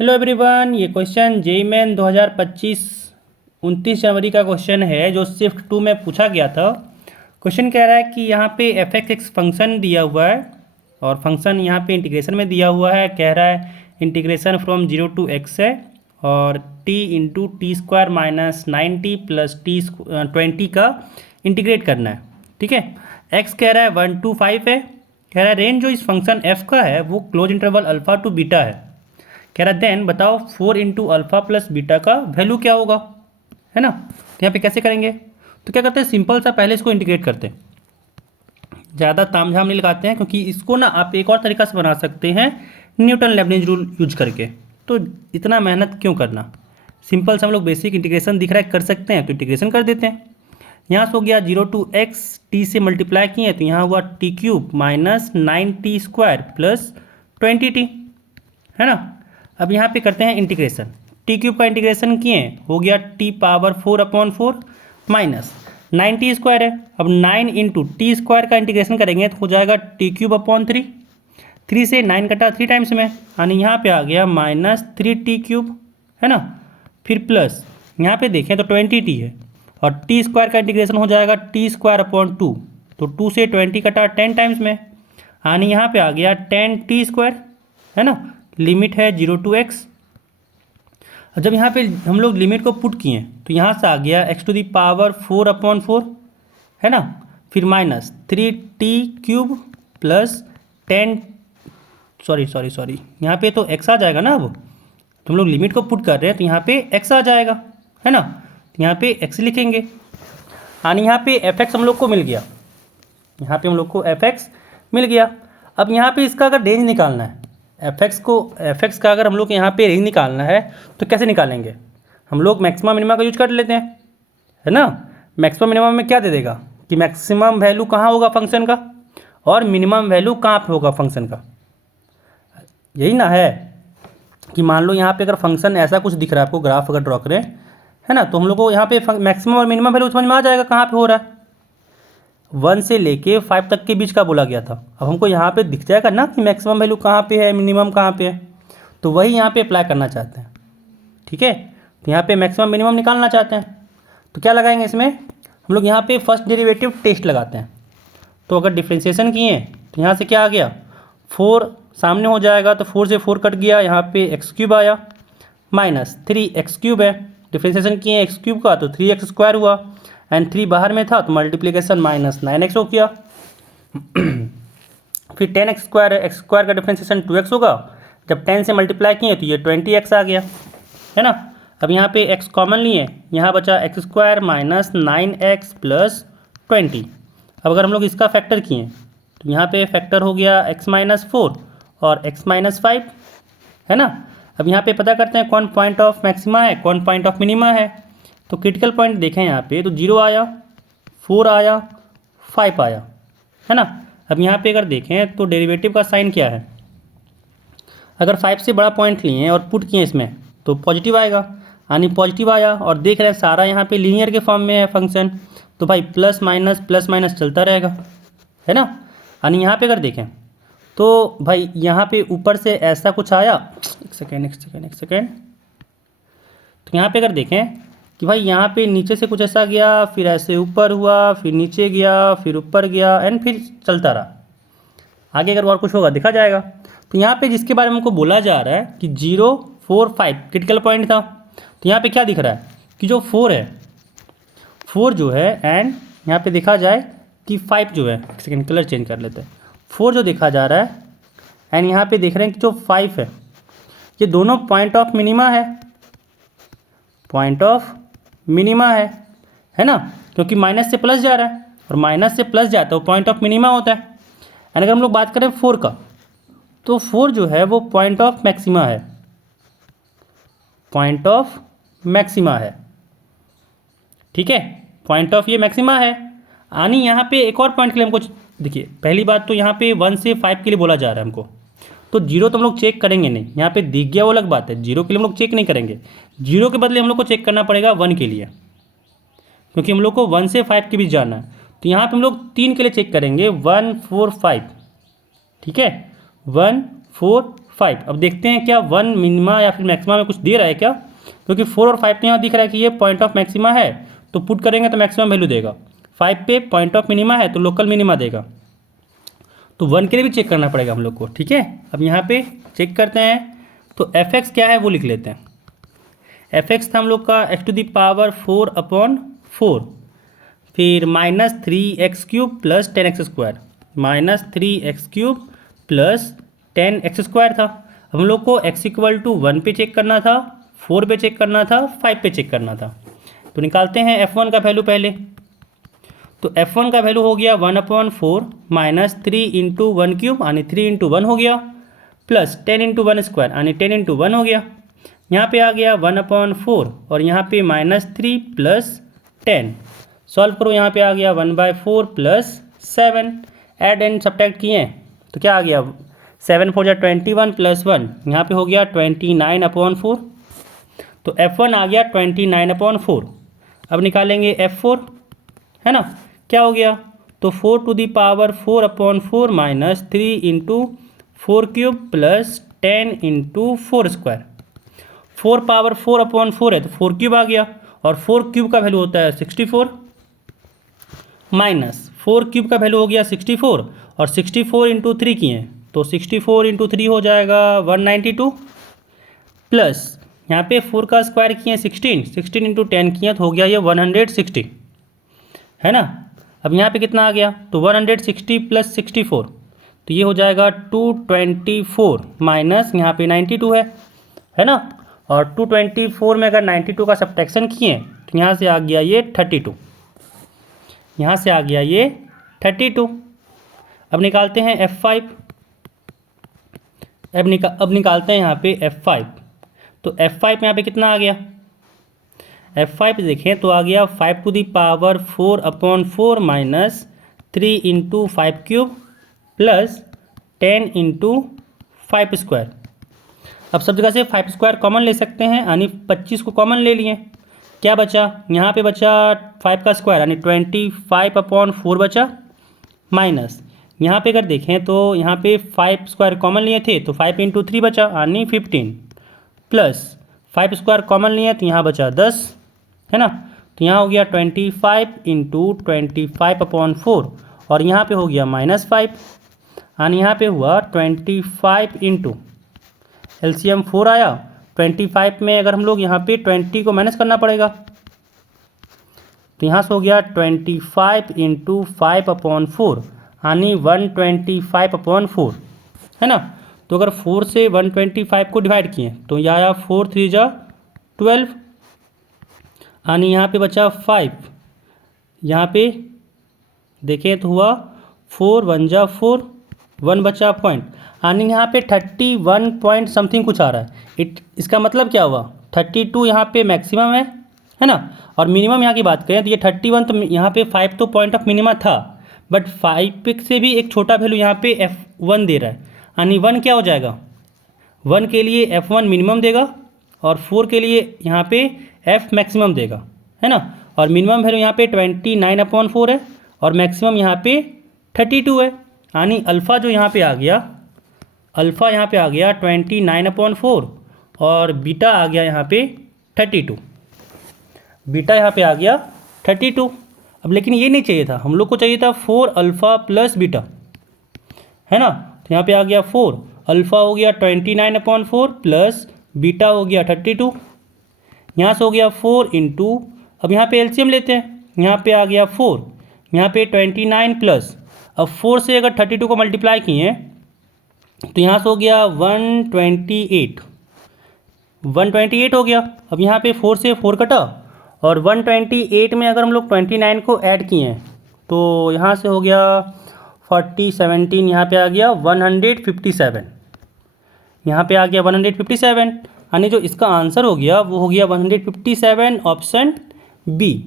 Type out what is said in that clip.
Hello everyone, ये question JEE main 2025 29 जनवरी का question है जो शिफ्ट 2 में पूछा गया था। क्वेश्चन कह रहा है कि यहाँ पे एफ एक्स फंक्शन दिया हुआ है और फंक्शन यहाँ पे इंटीग्रेशन में दिया हुआ है। कह रहा है इंटीग्रेशन फ्रॉम 0 to x है और t into T square minus 90 plus T 20 का इंटीग्रेट करना है। ठीक है, x कह रहा है 1 to 5 है। कह रहा है रेंज जो इस फंक्शन f का है वो close interval alpha two beta है। कह रहा देन बताओ 4 इंटू अल्फा प्लस बीटा का वैल्यू क्या होगा, है ना। तो यहाँ पे कैसे करेंगे, तो क्या करते हैं, सिंपल सा पहले इसको इंटीग्रेट करते हैं, ज़्यादा तामझाम नहीं लगाते हैं, क्योंकि इसको ना आप एक और तरीका से बना सकते हैं न्यूटन लेबनिज रूल यूज करके। तो इतना मेहनत क्यों करना, सिंपल से हम लोग बेसिक इंटीग्रेशन दिख रहा है कर सकते हैं तो इंटीग्रेशन कर देते हैं। यहाँ से हो गया 0 to x टी से मल्टीप्लाई किए तो यहाँ हुआ T cube minus 9t square plus 20t, है ना। अब यहाँ पे करते हैं इंटीग्रेशन, टी क्यूब का इंटीग्रेशन किए हो गया T power 4/4 minus 9t square है। अब 9 इंटू टी स्क्वायर का इंटीग्रेशन करेंगे तो हो जाएगा टी क्यूब अपॉन 3, 3 से 9 कटा 3 टाइम्स में, यानी यहाँ पे आ गया माइनस 3t क्यूब, है ना। फिर प्लस यहाँ पे देखें तो 20t है और टी स्क्वायर का इंटीग्रेशन हो जाएगा टी स्क्वायर अपॉन 2, तो 2 से 20 कटा 10 टाइम्स में, यानी यहाँ पे आ गया 10t स्क्वायर, है ना। लिमिट है 0 to x। जब यहाँ पे हम लोग लिमिट को पुट किए तो यहाँ से आ गया x टू दी पावर 4/4, है ना। फिर minus 3t cube plus 10 sorry यहाँ पे तो x आ जाएगा ना। अब तो हम लोग लिमिट को पुट कर रहे हैं तो यहाँ पे x आ जाएगा, है ना। तो यहाँ पे x लिखेंगे, यानी यहाँ पे fx हम लोग को मिल गया, यहाँ पे हम लोग को fx मिल गया। अब यहाँ पे इसका अगर रेंज निकालना है, fx का अगर हम लोग यहाँ पे रेंज निकालना है तो कैसे निकालेंगे, हम लोग मैक्सिमम मिनिमम का यूज कर लेते हैं, है ना। मैक्सिमम मिनिमम में क्या दे देगा कि मैक्सिमम वैल्यू कहाँ होगा फंक्शन का और मिनिमम वैल्यू कहाँ पे होगा फंक्शन का, यही ना है। कि मान लो यहाँ पे अगर फंक्शन ऐसा कुछ दिख रहा है आपको, ग्राफ अगर ड्रॉ करें, है ना, तो हम लोग को यहाँ पे मैक्सिमम और मिनिमम वैल्यू समझ में आ जाएगा कहाँ पे हो रहा है। 1 से लेके 5 तक के बीच का बोला गया था। अब हमको यहाँ पे दिख जाएगा ना कि मैक्सिमम वैल्यू कहाँ पे है, मिनिमम कहाँ पे है, तो वही यहाँ पे अप्लाई करना चाहते हैं। ठीक है, तो यहाँ पे मैक्सिमम मिनिमम निकालना चाहते हैं तो क्या लगाएंगे इसमें, हम लोग यहाँ पे फर्स्ट डेरिवेटिव टेस्ट लगाते हैं। तो अगर डिफ्रेंशिएशन किए तो यहाँ से क्या आ गया, 4 सामने हो जाएगा तो 4 से 4 कट गया, यहाँ पे एक्स क्यूब आया माइनस 3x क्यूब है। डिफ्रेंशिएशन किए एक्स क्यूब का तो 3x स्क्वायर हुआ एंड 3 बाहर में था तो मल्टीप्लिकेशन माइनस 9x हो गया। फिर 10x स्क्वायर है, एक्स स्क्वायर का डिफ्रेंशिएशन 2x होगा, जब 10 से मल्टीप्लाई किए तो ये 20x आ गया, है ना। अब यहाँ पे x कॉमन लिए, यहाँ बचा x square minus 9x plus 20। अब अगर हम लोग इसका फैक्टर किए तो यहाँ पे फैक्टर हो गया x माइनस 4 और x माइनस 5, है ना। अब यहाँ पे पता करते हैं कौन पॉइंट ऑफ मैक्सिमा है कौन पॉइंट ऑफ मिनिमा है। तो क्रिटिकल पॉइंट देखें यहाँ पे तो 0 आया, 4 आया, 5 आया, है ना। अब यहाँ पे अगर देखें तो डेरिवेटिव का साइन क्या है, अगर 5 से बड़ा पॉइंट लिए और पुट किए इसमें तो पॉजिटिव आएगा, यानी पॉजिटिव आया। और देख रहे हैं सारा यहाँ पे लीनियर के फॉर्म में है फंक्शन, तो भाई प्लस माइनस चलता रहेगा, है ना। यानी यहाँ पे अगर देखें तो भाई यहाँ पे ऊपर से ऐसा कुछ आया, एक सेकेंड, तो यहाँ पे अगर देखें कि भाई यहाँ पे नीचे से कुछ ऐसा गया, फिर ऐसे ऊपर हुआ, फिर नीचे गया, फिर ऊपर गया एंड फिर चलता रहा। आगे अगर और कुछ होगा दिखा जाएगा। तो यहाँ पे जिसके बारे में हमको बोला जा रहा है कि 0, 4, 5 क्रिटिकल पॉइंट था, तो यहाँ पे क्या दिख रहा है कि जो 4 है, 4 जो है एंड यहाँ पे देखा जाए कि 5 जो है, एक सेकेंड कलर चेंज कर लेते हैं, 4 जो देखा जा रहा है एंड यहाँ पे देख रहे हैं कि जो 5 है, ये दोनों पॉइंट ऑफ मिनिमा है, पॉइंट ऑफ मिनिमा है ना, क्योंकि माइनस से प्लस जा रहा है और माइनस से प्लस जाता है वो पॉइंट ऑफ मिनिमा होता है। एंड अगर हम लोग बात करें 4 का, तो 4 जो है वो पॉइंट ऑफ मैक्सिमा है, पॉइंट ऑफ मैक्सिमा है, ठीक है, पॉइंट ऑफ ये मैक्सिमा है। यानी यहाँ पे एक और पॉइंट के लिए हमको देखिए, पहली बात तो यहाँ पे 1 से 5 के लिए बोला जा रहा है हमको, तो 0 तो हम लोग चेक करेंगे नहीं, यहाँ पे दिख गया वो अलग बात है, 0 के लिए हम लोग चेक नहीं करेंगे, 0 के बदले हम लोग को चेक करना पड़ेगा 1 के लिए, क्योंकि हम लोग को 1 से 5 के बीच जाना है। तो यहाँ पे हम लोग 3 के लिए चेक करेंगे 1, 4, 5, ठीक है, 1, 4, 5। अब देखते हैं क्या 1 मिनिमा या फिर मैक्सिमा में कुछ दे रहा है क्या, क्योंकि 4 और 5 तो यहाँ दिख रहा है कि ये पॉइंट ऑफ मैक्सिमा है, तो पुट करेंगे तो मैक्सिमम वैल्यू देगा। 5 पे पॉइंट ऑफ मिनिमा है तो लोकल मिनिमा देगा, तो 1 के लिए भी चेक करना पड़ेगा हम लोग को। ठीक है, अब यहाँ पे चेक करते हैं, तो एफ एक्स क्या है वो लिख लेते हैं। एफ एक्स था हम लोग का x⁴/4, फिर -3x³ + 10x² -3x³ + 10x² था। हम लोग को x = 1 पे चेक करना था, 4 पे चेक करना था, 5 पे चेक करना था। तो निकालते हैं f1 का वैल्यू पहले। तो f1 का वैल्यू हो गया 1/4 -3 × 1³ यानी 3 × 1 हो गया, प्लस 10 × 1² यानी 10 × 1 हो गया। यहाँ पे आ गया 1/4 और यहाँ पे -3 + 10। सॉल्व करो, यहाँ पे आ गया 1/4 + 7। ऐड एंड सब्ट्रैक्ट किए तो क्या आ गया, 7 4 = 21 + 1, यहाँ पे हो गया 29/4। तो f1 आ गया 29/4। अब निकालेंगे f4, है ना, क्या हो गया, तो 4⁴/4/4 -3 × 4³ + 10 × 4²। 4 पावर 4/4 है तो 4³ आ गया, और 4³ का वैल्यू होता है 64, माइनस 4³ का वैल्यू हो गया 64, और 64 × 3 किए तो 64 × 3 हो जाएगा 192, प्लस यहाँ पे 4 का स्क्वायर किए 16 × 10 किए तो हो गया ये 160, है ना। अब यहाँ पे कितना आ गया, तो 160 + 64 तो ये हो जाएगा 224, माइनस यहाँ पे 92 है ना। और 224 में अगर 92 का सब्ट्रैक्शन किए तो यहाँ से आ गया ये 32, यहाँ से आ गया ये 32। अब निकालते हैं f5। अब निकालते हैं यहाँ पे f5। तो f5 में यहाँ पे कितना आ गया, f5 देखें तो आ गया 5⁴/4 -3 × 5³ + 10 × 5²। अब सब जगह से 5² कॉमन ले सकते हैं, यानी 25 को कॉमन ले लिए, क्या बचा, यहाँ पे बचा 5 का स्क्वायर यानी 25/4 बचा, माइनस यहाँ पे अगर देखें तो यहाँ पे 5² कॉमन लिए थे तो 5 × 3 बचा यानी 15, प्लस 5² कॉमन लिए तो यहाँ बचा 10, है ना। तो यहाँ हो गया 25 × 25/4, और यहाँ पे हो गया -5 यानी यहाँ पे हुआ 25 एलसीएम 4 आया। 25 में अगर हम लोग यहाँ पे 20 को माइनस करना पड़ेगा, तो यहाँ से हो गया 25 × 5/4 यानी 125/4, है ना। तो अगर 4 से 125 को डिवाइड किए तो यह आया 4 3 × 12 यानी यहाँ पे बचा 5, यहाँ पे देखें तो हुआ 4 1 × 4, 1 बचा पॉइंट, यानी यहाँ पे 31 पॉइंट समथिंग कुछ आ रहा है। इसका मतलब क्या हुआ, 32 यहाँ पे मैक्सिमम है ना, और मिनिमम यहाँ की बात करें तो ये 31, तो यहाँ पे 5 तो पॉइंट ऑफ मिनिमा था, बट 5 से भी एक छोटा वैल्यू यहाँ पे f1 दे रहा है, यानी 1 क्या हो जाएगा, 1 के लिए f1 मिनिमम देगा, और 4 के लिए यहाँ पे f मैक्सिमम देगा, है ना। और मिनिमम वैल्यू यहाँ पे 29/4 है, और मैक्सिमम यहाँ पे 32 है, यानी अल्फ़ा जो यहाँ पे आ गया, अल्फ़ा यहाँ पे आ गया 29/4, और बीटा आ गया यहाँ पे 32, बीटा यहाँ पे आ गया 32। अब लेकिन ये नहीं चाहिए था, हम लोग को चाहिए था 4α + बीटा, है ना। तो यहाँ पे आ गया 4, अल्फ़ा हो गया 29/4 प्लस बीटा हो गया 32, यहाँ से हो गया 4 × अब यहाँ पे एलसीएम लेते हैं, यहाँ पे आ गया 4, यहाँ पे 29 प्लस, अब 4 से अगर 32 को मल्टीप्लाई किए तो यहाँ से हो गया 128 हो गया। अब यहाँ पे 4 से 4 कटा, और 128 में अगर हम लोग 29 को ऐड किए तो यहाँ से हो गया 40 17, यहाँ पे आ गया 157, यहाँ पे आ गया 157, यानी जो इसका आंसर हो गया वो हो गया 157, ऑप्शन बी।